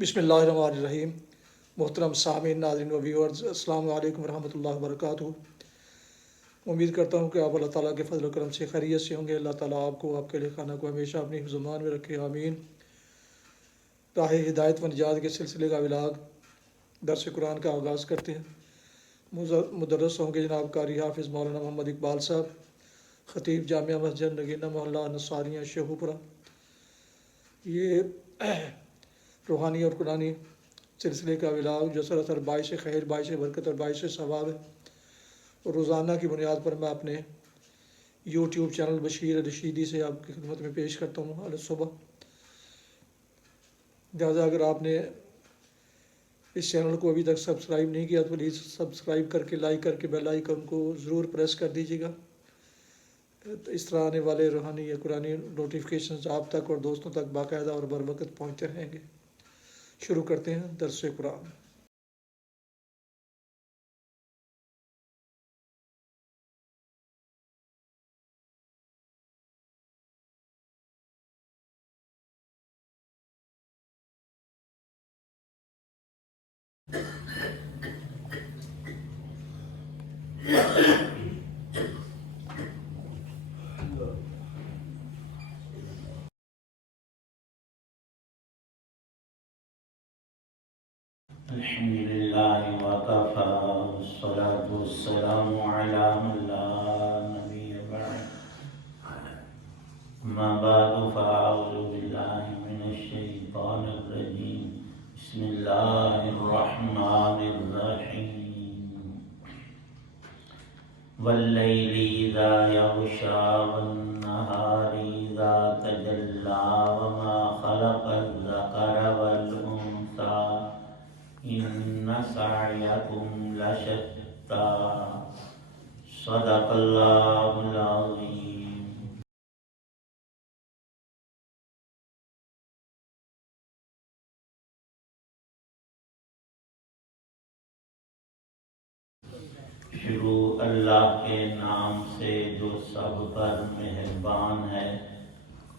بسم اللہ الرحمن الرحیم۔ محترم سامعین، ناظرین و ویورز، السلام علیکم ورحمۃ اللہ وبرکاتہ۔ امید کرتا ہوں کہ آپ اللہ تعالیٰ کے فضل و کرم سے خیریت سے ہوں گے۔ اللہ تعالیٰ آپ کو، آپ کے لیے خانہ کو ہمیشہ اپنی حفظ و امان میں رکھے، آمین۔ راہ ہدایت و نجات کے سلسلے کا ولاگ درس قرآن کا آغاز کرتے ہیں۔ مدرس ہوں گے جناب قاری حافظ مولانا محمد اقبال صاحب، خطیب جامعہ مسجد نگینہ محلہ نصاریہ شیخوپورہ۔ یہ روحانی اور قرآنی سلسلے کا ولاگ جو سراسر باعث خیر، باعث برکت اور باعث ثواب ہے، اور روزانہ کی بنیاد پر میں اپنے یوٹیوب چینل بشیر رشیدی سے آپ کی خدمت میں پیش کرتا ہوں علی صبح۔ لہٰذا اگر آپ نے اس چینل کو ابھی تک سبسکرائب نہیں کیا تو پلیز سبسکرائب کر کے، لائک کر کے بیل آئیکن کو ضرور پریس کر دیجیے گا۔ تو اس طرح آنے والے روحانی یا قرآنی نوٹیفیکیشنز آپ تک اور دوستوں تک باقاعدہ اور بر وقت پہنچتے رہیں گے۔ شروع کرتے ہیں درس قرآن۔ الحمد لله وكفى والصلاة والسلام على من لا نبي بعد أما بعد فأعوذ بالله من الشيطان الرجيم بسم الله الرحمن الرحيم والليل إذا يغشى والنهار إذا تجلى وما خلق الذكر والأنثى إن سعيكم لشتى صدق الله العظيم۔ شروع اللہ کے نام سے جو سب پر مہربان ہے،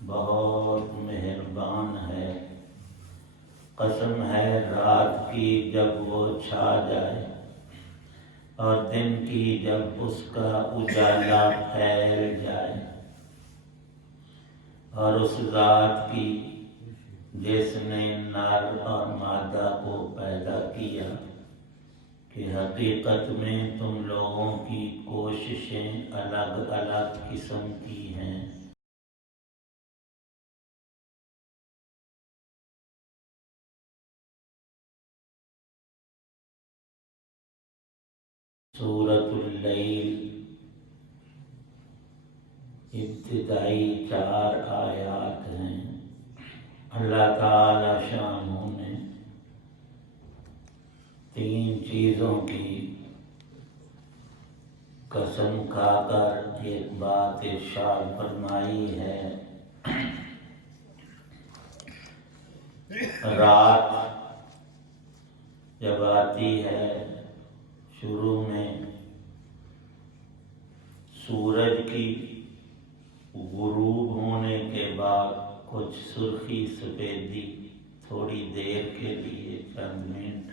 بہت مہربان ہے۔ قسم ہے رات کی جب وہ چھا جائے اور دن کی جب اس کا اجالا پھیل جائے، اور اس ذات کی جس نے نر اور مادہ کو پیدا کیا کہ حقیقت میں تم لوگوں کی کوششیں الگ الگ قسم کی ہیں۔ سورۃ اللیل ابتدائی 4 آیات ہیں۔ اللہ تعالی شانہ نے 3 چیزوں کی قسم کھا کر ایک بات ارشاد فرمائی ہے۔ رات جب آتی ہے، شروع میں سورج کی غروب ہونے کے بعد کچھ سرخی سفیدی تھوڑی دیر کے لیے، چند منٹ،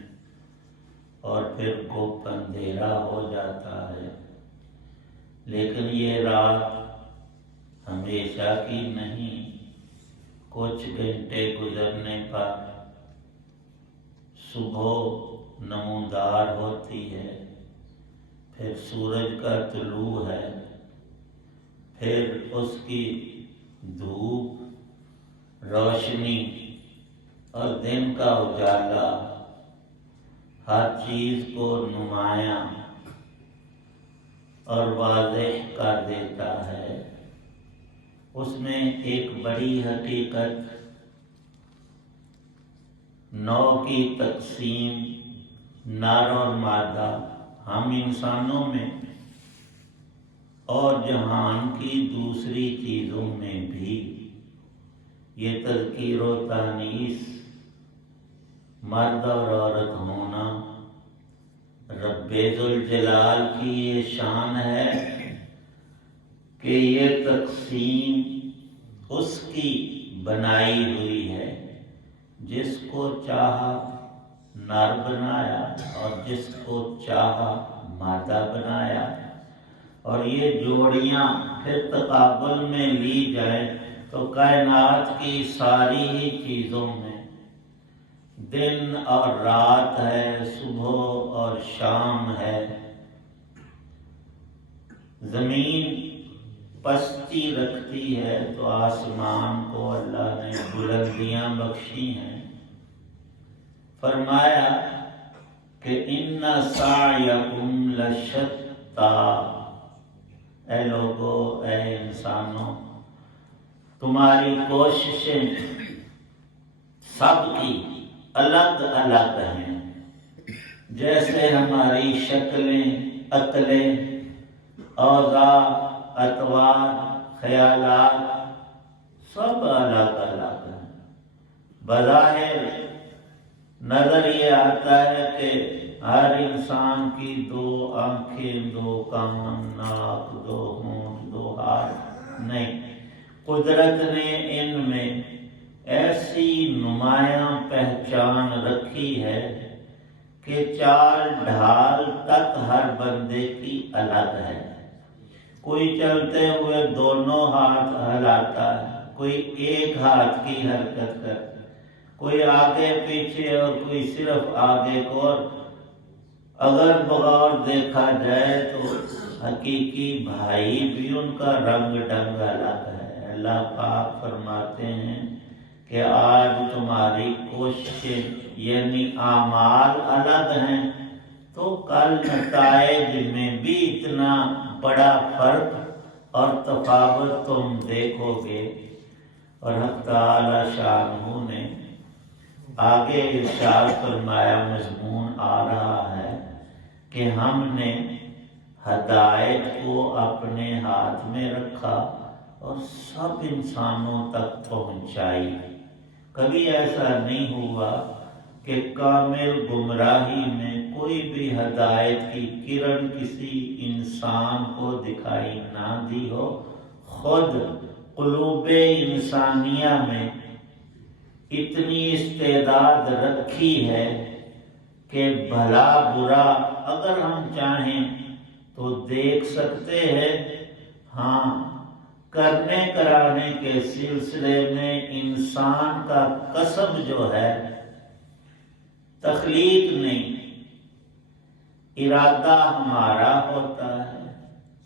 اور پھر گپ اندھیرا ہو جاتا ہے۔ لیکن یہ رات ہمیشہ کی نہیں، کچھ گھنٹے گزرنے پر صبح نمودار ہوتی ہے، پھر سورج کا طلوع ہے، پھر اس کی دھوپ، روشنی اور دن کا اجالا ہر چیز کو نمایاں اور واضح کر دیتا ہے۔ اس میں ایک بڑی حقیقت نو کی تقسیم، نر اور مادہ، ہم انسانوں میں اور جہان کی دوسری چیزوں میں بھی یہ تذکیر و تانیث، مرد اور عورت ہونا، رب ذوالجلال کی یہ شان ہے کہ یہ تقسیم اس کی بنائی ہوئی ہے، جس کو چاہا نر بنایا اور جس کو چاہا مادہ بنایا، اور یہ جوڑیاں پھر تقابل میں لی جائیں تو کائنات کی ساری ہی چیزوں میں دن اور رات ہے، صبح اور شام ہے۔ زمین پستی رکھتی ہے تو آسمان کو اللہ نے بلندیاں بخشی ہیں۔ فرمایا کہ ان سعیکم لشتی، اے لوگو، اے انسانوں، تمہاری کوششیں سب کی الگ الگ ہیں۔ جیسے ہماری شکلیں، عقلیں، اوضاع، اطوار، خیالات سب الگ الگ ہیں۔ بظاہر نظر یہ آتا ہے کہ ہر انسان کی 2 آنکھیں، 2 کان، ناک، 2 ہونٹ، 2 ہاتھ، نہیں، قدرت نے ان میں ایسی نمایاں پہچان رکھی ہے کہ چال ڈھال تک ہر بندے کی الگ ہے۔ کوئی چلتے ہوئے دونوں ہاتھ ہلاتا ہے، کوئی ایک ہاتھ کی حرکت کرتا ہے، کوئی آگے پیچھے اور کوئی صرف آگے کو۔ اگر بغور دیکھا جائے تو حقیقی بھائی بھی ان کا رنگ ڈنگ الگ ہے۔ اللہ پاک فرماتے ہیں کہ آج تمہاری کوششیں یعنی اعمال الگ ہیں تو کل نتائج میں بھی اتنا بڑا فرق اور تفاوت تم دیکھو گے۔ اور حق تعالی شانہ نے آگے ارشاد فرمایا، مضمون آ رہا ہے کہ ہم نے ہدایت کو اپنے ہاتھ میں رکھا اور سب انسانوں تک پہنچائی۔ کبھی ایسا نہیں ہوا کہ کامل گمراہی میں کوئی بھی ہدایت کی کرن کسی انسان کو دکھائی نہ دی ہو۔ خود قلوب انسانیہ میں اتنی استعداد رکھی ہے کہ بھلا برا اگر ہم چاہیں تو دیکھ سکتے ہیں۔ ہاں، کرنے کرانے کے سلسلے میں انسان کا کسب جو ہے، تخلیق نہیں، ارادہ ہمارا ہوتا ہے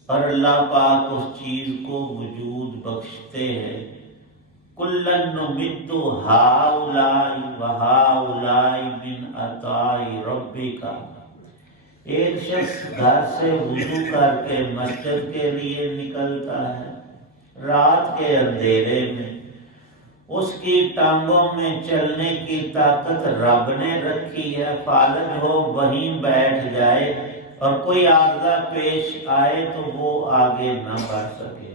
اور اللہ پاک اس چیز کو وجود بخشتے ہیں۔ کُلًّا نُمِدُّ ہَؤُلَاءِ وَہَؤُلَاءِ مِنْ عَطَاءِ رَبِّكَ۔ ایک شخص گھر سے وضو کر کے مسجد کے لیے نکلتا ہے رات کے اندھیرے میں، اس کی ٹانگوں میں چلنے کی طاقت رب نے رکھی ہے، فالج ہو وہیں بیٹھ جائے اور کوئی عارضہ پیش آئے تو وہ آگے نہ بڑھ سکے۔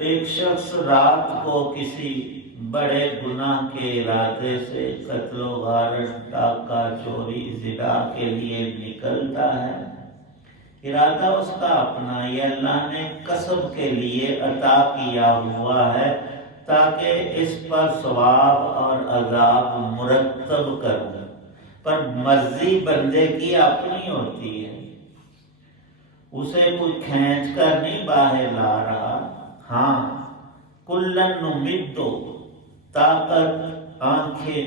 ایک شخص رات کو کسی بڑے گناہ کے ارادے سے قتل و غارت، ڈاکہ، چوری، زنا کے لیے نکلتا ہے۔ ارادہ اس کا اپنا، یہ اللہ نے کسب کے لیے عطا کیا ہوا ہے تاکہ اس پر ثواب اور عذاب مرتب کر دے، پر مرضی بندے کی اپنی ہوتی ہے، اسے کوئی کھینچ کر نہیں باہر لا رہا۔ ہاں، کُلًّا نُمِدُّ، طاقت، آنکھیں،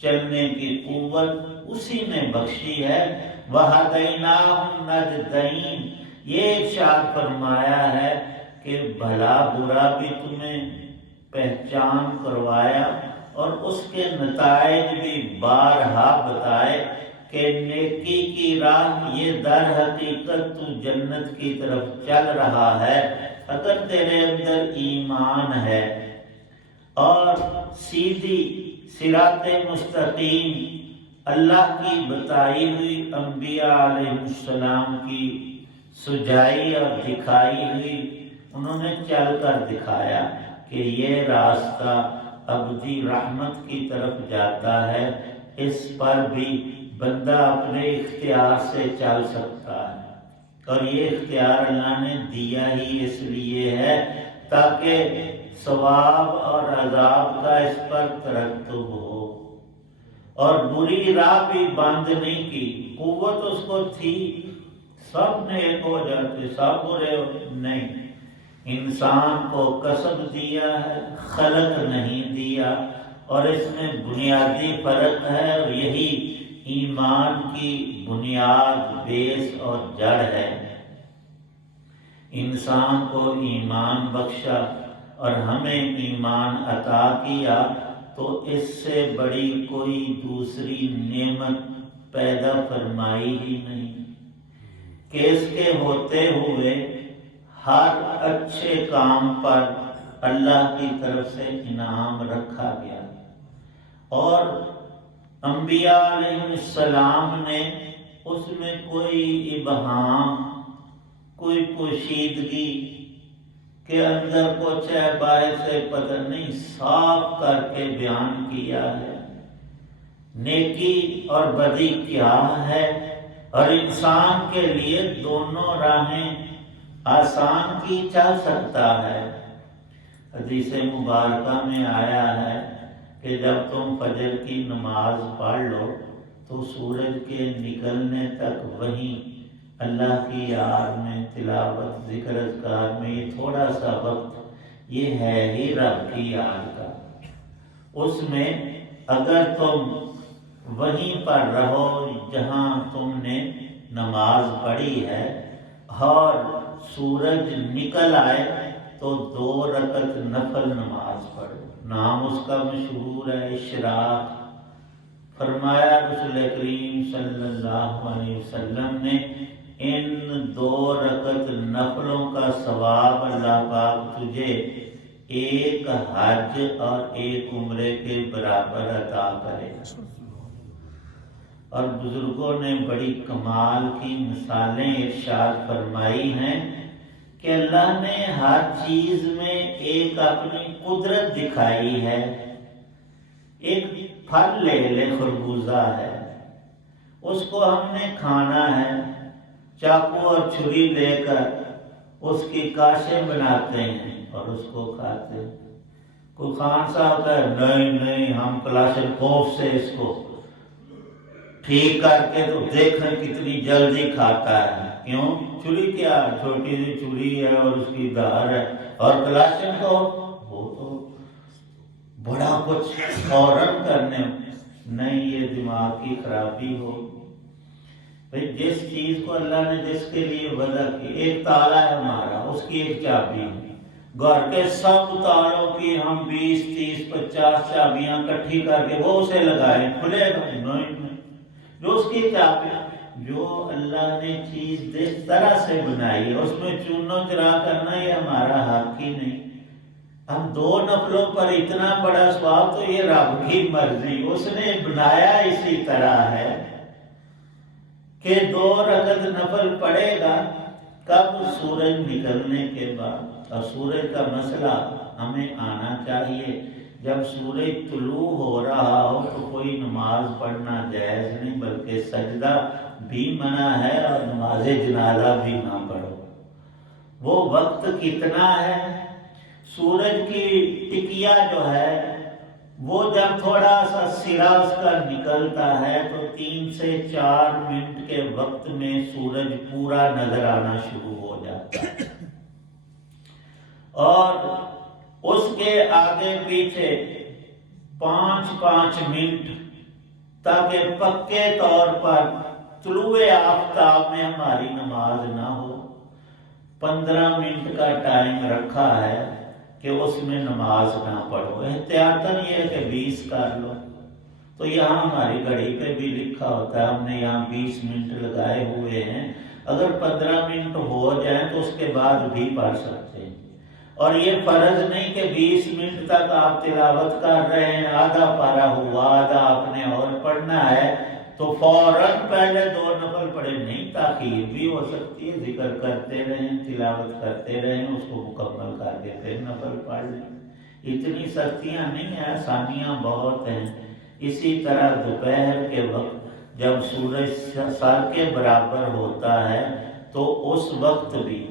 چلنے کی قوت اسی نے بخشی ہے۔ وَهَدَيْنَاهُ النَّجْدَيْنِ، یہ ارشاد فرمایا ہے کہ بھلا برا بھی تمہیں پہچان کروایا اور اس کے نتائج بھی بارہا بتائے کہ نیکی کی راہ یہ در حقیقت تو جنت کی طرف چل رہا ہے اگر تیرے اندر ایمان ہے اور سیدھی صراط مستقیم اللہ کی بتائی ہوئی انبیاء علیہ السلام کی سجائی اور دکھائی ہوئی، انہوں نے چل کر دکھایا کہ یہ راستہ ابدی رحمت کی طرف جاتا ہے، اس پر بھی بندہ اپنے اختیار سے چل سکتا ہے، اور یہ اختیار اللہ نے دیا ہی اس لیے ہے تاکہ ثواب اور عذاب کا اس پر ترتب ہو، اور بری راہ بھی بند نہیں کی۔ قوت اس کو تھی، سب نیک ہو جاتے، سب برے نہیں۔ انسان کو کسب دیا ہے، خلق نہیں دیا، اور اس میں بنیادی فرق ہے، اور یہی ایمان کی بنیاد، بیس اور جڑ ہے۔ انسان کو ایمان بخشا اور ہمیں ایمان عطا کیا، تو اس سے بڑی کوئی دوسری نعمت پیدا فرمائی ہی نہیں، کہ اس کے ہوتے ہوئے ہر اچھے کام پر اللہ کی طرف سے انعام رکھا گیا، اور انبیاء علیہ السلام نے اس میں کوئی ابہام، کوئی پوشیدگی کے اندر کچھ ہے باہر سے پتہ نہیں، صاف کر کے بیان کیا ہے نیکی اور بدی کیا ہے، اور انسان کے لیے دونوں راہیں آسان کی جا سکتا ہے۔ حدیث مبارکہ میں آیا ہے کہ جب تم فجر کی نماز پڑھ لو تو سورج کے نکلنے تک وہیں اللہ کی یاد میں، تلاوت، ذکر اذکار میں، یہ تھوڑا سا وقت یہ ہے ہی رب کی یاد کا۔ اس میں اگر تم وہیں پر رہو جہاں تم نے نماز پڑھی ہے، اور سورج نکل آئے تو 2 رکعت نفل نماز پڑھو۔ نام اس کا مشہور ہے اشراق۔ فرمایا رسول کریم صلی اللہ علیہ وسلم نے، ان 2 رکعت نفلوں کا ثواب اللہ پاک تجھے 1 حج اور 1 عمرے کے برابر عطا کرے۔ اور بزرگوں نے بڑی کمال کی مثالیں ارشاد فرمائی ہیں کہ اللہ نے ہر چیز میں ایک اپنی قدرت دکھائی ہے۔ ایک پھل لے لے، خربوزہ ہے، اس کو ہم نے کھانا ہے، چاقو اور چھری لے کر اس کی کاشیں بناتے ہیں اور اس کو کھاتے ہیں۔ کوئی خان صاحب کہے نہیں ہم کلاشن کوف سے اس کو ٹھیک کر کے تو دیکھیں کتنی جلدی کھاتا ہے۔ کیوں؟ چھری کیا چھوٹی سی چھری ہے اور اس کی دھار ہے، اور کلاشن کو وہ تو بڑا کچھ فوراً کرنے، نہیں، یہ دماغ کی خرابی ہو۔ بھئی جس چیز کو اللہ نے جس کے لیے وضع کی، ایک تالا ہے ہمارا، اس کی ایک چابی ہے، گھر کے سب تالوں کی ہم 20 30 50 چابیاں کٹھی کر کے وہ اسے لگائیں، کھلے گا نہیں۔ جو اس کی چابی، جو اللہ نے چیز جس طرح سے بنائی ہے اس میں چونو چرا کرنا یہ ہمارا حق ہی نہیں۔ ہم 2 نفلوں پر اتنا بڑا ثواب، تو یہ رب کی مرضی، اس نے بنایا اسی طرح ہے کہ 2 رکعت نفل پڑے گا کب؟ سورج نکلنے کے بعد۔ اور سورج کا مسئلہ ہمیں آنا چاہیے، جب سورج طلوع ہو رہا ہو تو کوئی نماز پڑھنا جائز نہیں، بلکہ سجدہ بھی منع ہے، اور نماز جنازہ بھی نہ پڑھو۔ وہ وقت کتنا ہے؟ سورج کی ٹکیا جو ہے وہ جب تھوڑا سا سرا اس کا نکلتا ہے تو 3 سے 4 منٹ کے وقت میں سورج پورا نظر آنا شروع ہو جاتا ہے، اور اس کے آگے پیچھے 5 منٹ، تاکہ پکے طور پر طلوع آفتاب میں ہماری نماز نہ ہو۔ 15 منٹ کا ٹائم رکھا ہے کہ اس میں نماز نہ پڑھو، احتیاطاً یہ کہ 20 کر لو۔ تو یہاں ہماری گھڑی پہ بھی لکھا ہوتا ہے، ہم نے یہاں 20 منٹ لگائے ہوئے ہیں، اگر 15 منٹ ہو جائیں تو اس کے بعد بھی پڑھ سکتے ہیں۔ اور یہ فرض نہیں کہ 20 منٹ تک آپ تلاوت کر رہے ہیں، آدھا پارا ہوا، آدھا آپ نے اور پڑھنا ہے تو فوراً پہلے 2 نفل پڑھے، نہیں، تاخیر بھی ہو سکتی ہے، ذکر کرتے رہیں، تلاوت کرتے رہیں، اس کو مکمل کر کے پھر نفل پڑھ لیں۔ اتنی سختیاں نہیں ہیں، آسانیاں بہت ہیں۔ اسی طرح دوپہر کے وقت جب سورج سر کے برابر ہوتا ہے تو اس وقت بھی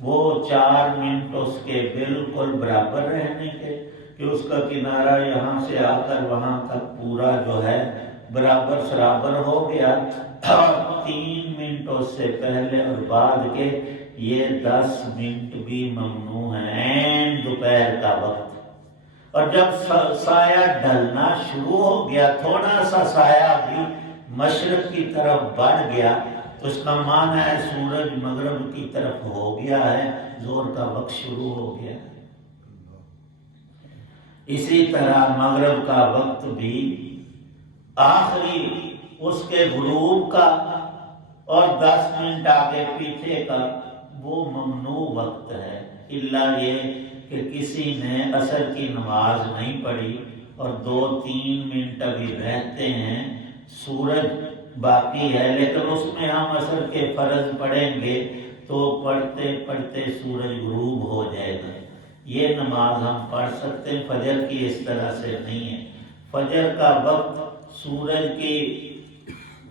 وہ 4 منٹ اس کے بالکل برابر رہنے کے کہ اس کا کنارہ یہاں سے آ کر وہاں تک پورا جو ہے برابر سرابر ہو گیا، اور 3 منٹ اس سے پہلے اور بعد کے یہ 10 منٹ بھی ممنوع ہیں دوپہر کا وقت۔ اور جب سایہ ڈھلنا شروع ہو گیا، تھوڑا سا سایہ بھی مشرق کی طرف بڑھ گیا، تو اس کا معنی ہے سورج مغرب کی طرف ہو گیا ہے، زور کا وقت شروع ہو گیا ہے۔ اسی طرح مغرب کا وقت بھی آخری اس کے غروب کا اور 10 منٹ آگے پیچھے کا وہ ممنوع وقت ہے، الا یہ کہ کسی نے عصر کی نماز نہیں پڑھی اور 2-3 منٹ ابھی رہتے ہیں، سورج باقی ہے، لیکن اس میں ہم عصر کے فرض پڑھیں گے تو پڑھتے پڑھتے سورج غروب ہو جائے گا۔ یہ نماز ہم پڑھ سکتے ہیں، فجر کی اس طرح سے نہیں ہے۔ فجر کا وقت سورج کی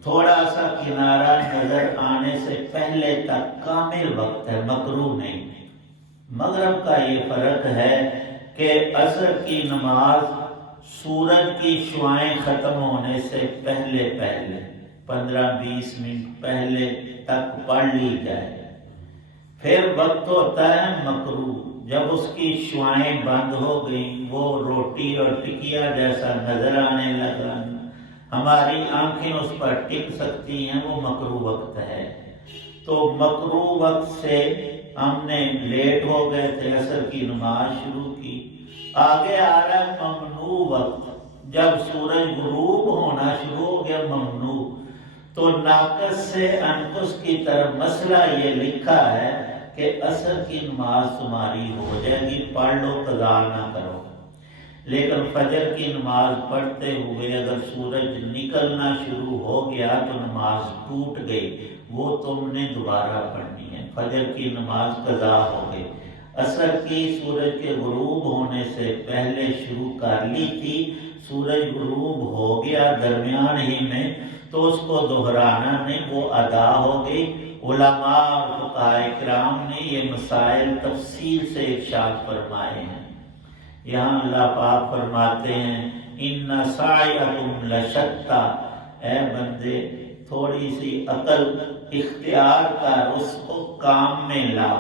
تھوڑا سا کنارہ نظر آنے سے پہلے تک کامل وقت ہے، مکروہ نہیں۔ مغرب کا یہ فرق ہے کہ عصر کی نماز سورج کی شعاعیں ختم ہونے سے پہلے 15-20 منٹ پہلے تک پڑھ لی جائے۔ پھر وقت ہوتا ہے مکروہ، جب اس کی شعاعیں بند ہو گئیں، وہ روٹی اور ٹکیا جیسا نظر آنے لگا، ہماری آنکھیں اس پر ٹک سکتی ہیں، وہ مکروہ وقت ہے۔ تو مکروہ وقت سے ہم نے لیٹ ہو گئے تھے، عصر کی نماز شروع کی۔ آگے آ رہا ہے ممنوع وقت، جب سورج غروب ہونا شروع ہو گیا ممنوع، تو ناقص سے انقص کی طرف مسئلہ یہ لکھا ہے کہ عصر کی نماز تمہاری ہو جائے گی، پڑھ لو، قضا نہ کرو۔ لیکن فجر کی نماز پڑھتے ہوئے اگر سورج نکلنا شروع ہو گیا تو نماز ٹوٹ گئی، وہ تم نے دوبارہ پڑھنی ہے، فجر کی نماز قضا ہو گئی۔ عصر کی سورج کے غروب ہونے سے پہلے شروع کر لی تھی، سورج غروب ہو گیا درمیان ہی میں، تو اس کو دہرانا نہیں، وہ ادا ہو گئی۔ علماء اور فقہاء کرام نے یہ مسائل تفصیل سے ارشاد فرمائے ہیں۔ یہاں اللہ پاک فرماتے ہیں ان سعیکم لشتی، اے بندے تھوڑی سی عقل اختیار کر، اس کو کام میں لا،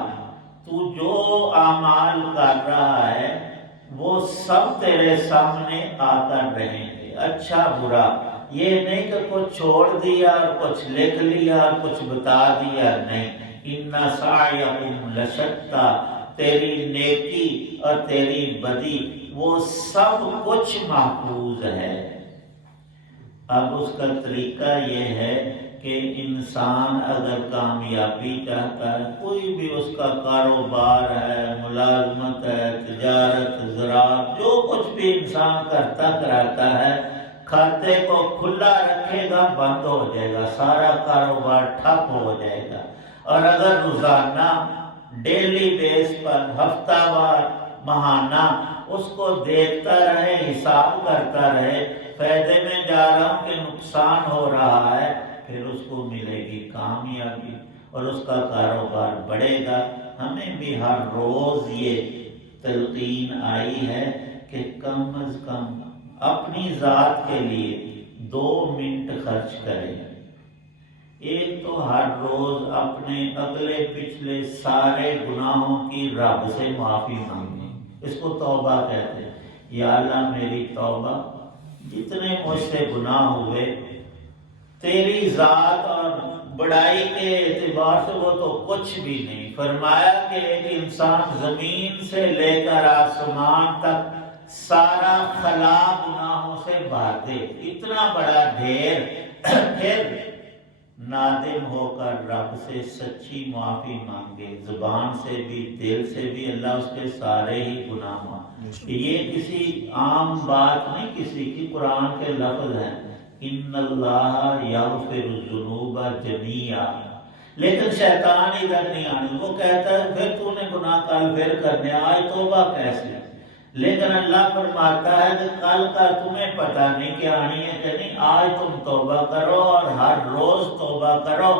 تو جو اعمال کر رہا ہے وہ سب تیرے سامنے آ کر رہیں گے، اچھا برا، یہ نہیں کہ کچھ چھوڑ دیا اور کچھ لکھ لیا اور کچھ بتا دیا، نہیں۔ ان سعیکم لشتی، تیری نیکی اور تیری بدی وہ سب کچھ محفوظ ہے۔ اب اس کا طریقہ یہ ہے کہ انسان اگر کامیابی چاہتا ہے، کوئی بھی اس کا کاروبار ہے، ملازمت ہے، تجارت، زراعت، جو کچھ بھی انسان کرتا کراتا ہے، کھاتے کو کھلا رکھے گا بند ہو جائے گا، سارا کاروبار ٹھپ ہو جائے گا۔ اور اگر روزانہ ڈیلی بیس پر، ہفتہ وار، ماہانہ اس کو دیکھتا رہے، حساب کرتا رہے، فائدے میں جا رہا ہوں کہ نقصان ہو رہا ہے، پھر اس کو ملے گی کامیابی اور اس کا کاروبار بڑھے گا۔ ہمیں بھی ہر روز یہ تلقین آئی ہے کہ کم از کم اپنی ذات کے لیے 2 منٹ خرچ کریں۔ ایک تو ہر روز اپنے اگلے پچھلے سارے گناہوں کی رب سے معافی مانگیں، اس کو توبہ کہتے ہیں۔ یا اللہ میری توبہ، جتنے مجھ سے گناہ ہوئے تیری ذات اور بڑائی کے اعتبار سے وہ تو کچھ بھی نہیں۔ فرمایا کہ ایک انسان زمین سے لے کر آسمان تک سارا خلا گناہوں سے بھر دے، اتنا بڑا ڈھیر، پھر نادم ہو کر رب سے سچی معافی مانگے، زبان سے بھی دل سے بھی، اللہ اس کے سارے ہی گناہ معاف۔ یہ کسی عام بات نہیں، کسی کی، قرآن کے لفظ ہیں، ان اللہ یغفر الذنوب جميعا۔ لیکن شیطان ادھر نہیں آنے، وہ کہتا ہے پھر تو نے گناہ کل پھر کرنے، آج توبہ کیسے؟ لیکن اللہ فرماتا ہے کہ کل کا تمہیں پتہ نہیں کہ آنی ہے کہ نہیں، آج تم توبہ کرو اور ہر روز توبہ کرو،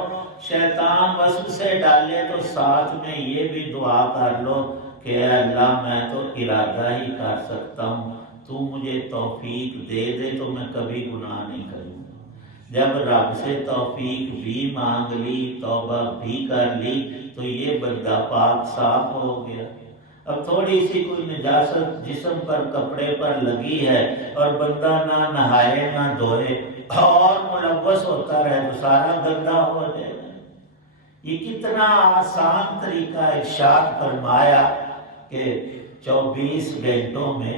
شیطان وسوسے ڈالے تو ساتھ میں یہ بھی دعا کر لو کہ اے اللہ میں تو ارادہ ہی کر سکتا ہوں، تو مجھے توفیق دے دے تو میں کبھی گناہ نہیں کروں گا۔ جب رب سے توفیق بھی مانگ لی، توبہ بھی کر لی، تو یہ بندہ پاک صاف ہو گیا۔ اب تھوڑی سی کوئی نجاست جسم پر کپڑے پر لگی ہے اور بندہ نہ نہائے نہ دھوئے اور ملوث ہوتا رہے تو سارا گندا ہو جائے گا۔ یہ کتنا آسان طریقہ ارشاد فرمایا کہ 24 گھنٹوں میں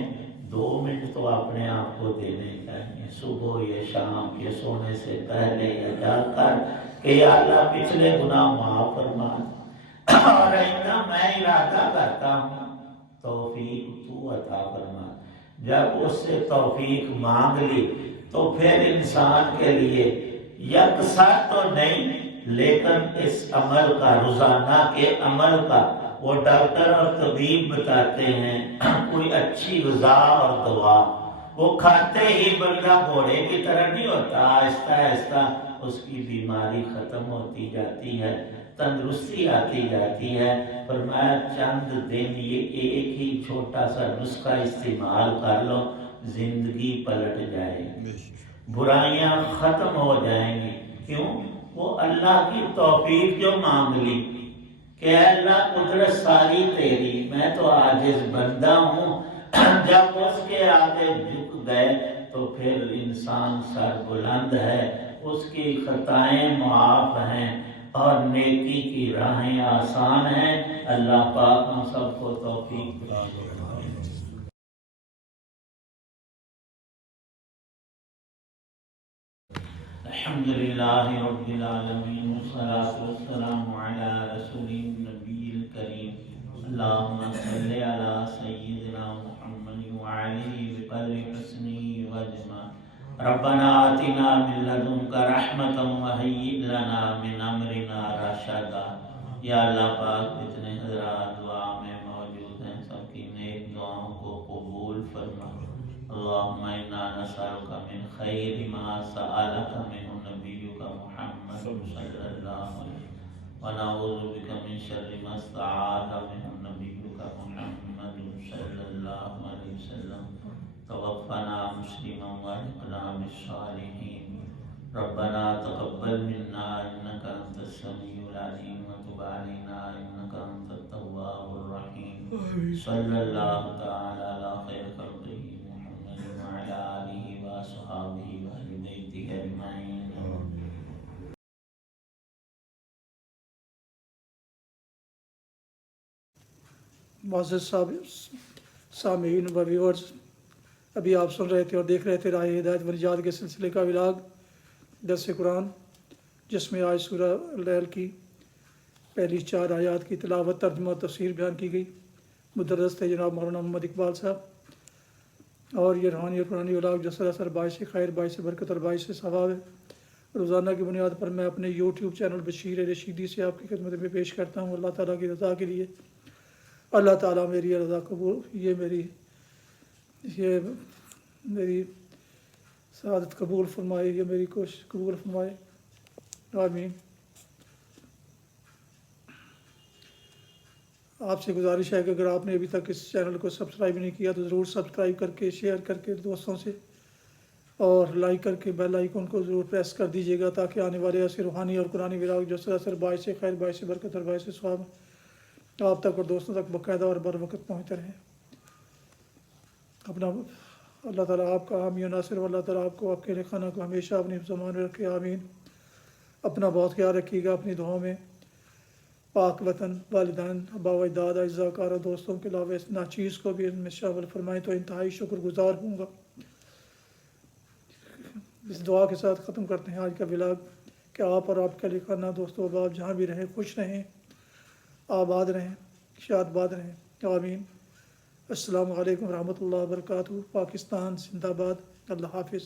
2 منٹ تو اپنے آپ کو دینے چاہیے، صبح یا شام یا سونے سے پہلے یا جاگ کر کہ یا اللہ پچھلے گناہ معاف فرما، اور آئندہ میں ارادہ کرتا ہوں توفیق تو عطا فرما۔ جب اس سے توفیق مانگ لی تو پھر انسان کے لیے یکساں تو نہیں، لیکن اس عمل کا، روزانہ کے عمل کا، وہ ڈاکٹر اور طبیب بتاتے ہیں کوئی اچھی غذا اور دوا وہ کھاتے ہی بندہ گھوڑے کی طرح نہیں ہوتا، آہستہ آہستہ اس کی بیماری ختم ہوتی جاتی ہے، تندرستی آتی جاتی ہے۔ فرمایا چند دن یہ ایک ہی چھوٹا سا نسخہ استعمال کر لو، زندگی پلٹ جائے گی، برائیاں ختم ہو جائیں گی۔ کیوں؟ وہ اللہ کی توفیق جو مانگ لی کہ اے اللہ قدرت ساری تیری، میں تو عاجز بندہ ہوں۔ جب اس کے آگے جھک گئے تو پھر انسان سر بلند ہے، اس کی خطائیں معاف ہیں اور نیکی کی راہیں آسان ہیں۔ اللہ پاک ہم سب کو توفیق دے۔ الحمدللہ رب العالمین والصلاة والسلام علی رسول النبی الکریم، اللہم صلی علی سیدنا محمد وعلیہ بقدر حسنہ وجمہ۔ ربنا آتنا من لدنک رحمتا وہیئ لنا من امرنا رشدا۔ یا اللہ پاک جتنے حضرات دعا میں موجود ہیں سب کی نیک دعاؤں کو قبول فرما۔ اللہم انا نسألک من خیر ما سألک منہ نبیک محمد صلی اللہ علیہ وسلم، ونعوذ بک من شر ما استعاذ منہ نبیک محمد صلی اللہ علیہ وسلم۔ توفنا مسلما والحقنا بالصالحین۔ ربنا تقبل منا انک انت السمیع العلیم وتب علینا انک انت التواب الرحیم۔ صلی اللہ تعالی علی خیر خلقہ محمد وعلی آلہ واصحابہ واہل بیتہ اجمعین۔ معزز سامعین و ویورز، ابھی آپ سن رہے تھے اور دیکھ رہے تھے راہ ہدایت و نجات کے سلسلے کا ولاگ درس قرآن، جس میں آج سورہ اللیل کی پہلی 4 آیات کی تلاوت، ترجمہ اور تفسیر بیان کی گئی۔ مدرس تھے جناب مولانا محمد اقبال صاحب، اور یہ روحانی اور قرآنی ولاگ جو سراسر باعث خیر، باعث برکت اور باعث ثواب ہے، روزانہ کی بنیاد پر میں اپنے یوٹیوب چینل بشیر رشیدی سے آپ کی خدمت میں پیش کرتا ہوں۔ اللہ تعالیٰ کی رضا کے لیے اللہ تعالیٰ میری رضا قبول، یہ میری سعادت قبول فرمائے، یہ میری کوشش قبول فرمائے، آمین۔ آپ سے گزارش ہے کہ اگر آپ نے ابھی تک اس چینل کو سبسکرائب نہیں کیا تو ضرور سبسکرائب کر کے، شیئر کر کے دوستوں سے، اور لائک کر کے بیل آئیکن کو ضرور پریس کر دیجیے گا، تاکہ آنے والے ایسے روحانی اور قرآنی ولاگ جو سراسر باعث خیر، باعث برکت اور باعث ثواب آپ تک اور دوستوں تک باقاعدہ اور بر وقت پہنچتے رہیں۔ اپنا اللہ تعالیٰ آپ کا حامی و ناصر، اللہ تعالیٰ آپ کو، آپ کے خانہ کو ہمیشہ اپنی حفظ و امان میں رکھے، آمین۔ اپنا بہت خیال رکھیے گا، اپنی دعاؤں میں پاک وطن، والدین، آبا و اجداد، اعزاء کار اور دوستوں کے علاوہ اس ناچیز کو بھی ان میں شامل فرمائیں تو انتہائی شکر گزار ہوں گا۔ اس دعا کے ساتھ ختم کرتے ہیں آج کا ولاگ کہ آپ اور آپ کے علی خانہ، دوستو احباب جہاں بھی رہیں خوش رہیں، آباد رہیں، شاد باد رہیں، آمین۔ السلام علیکم ورحمۃ اللہ وبرکاتہ۔ پاکستان زندہ باد۔ اللہ حافظ۔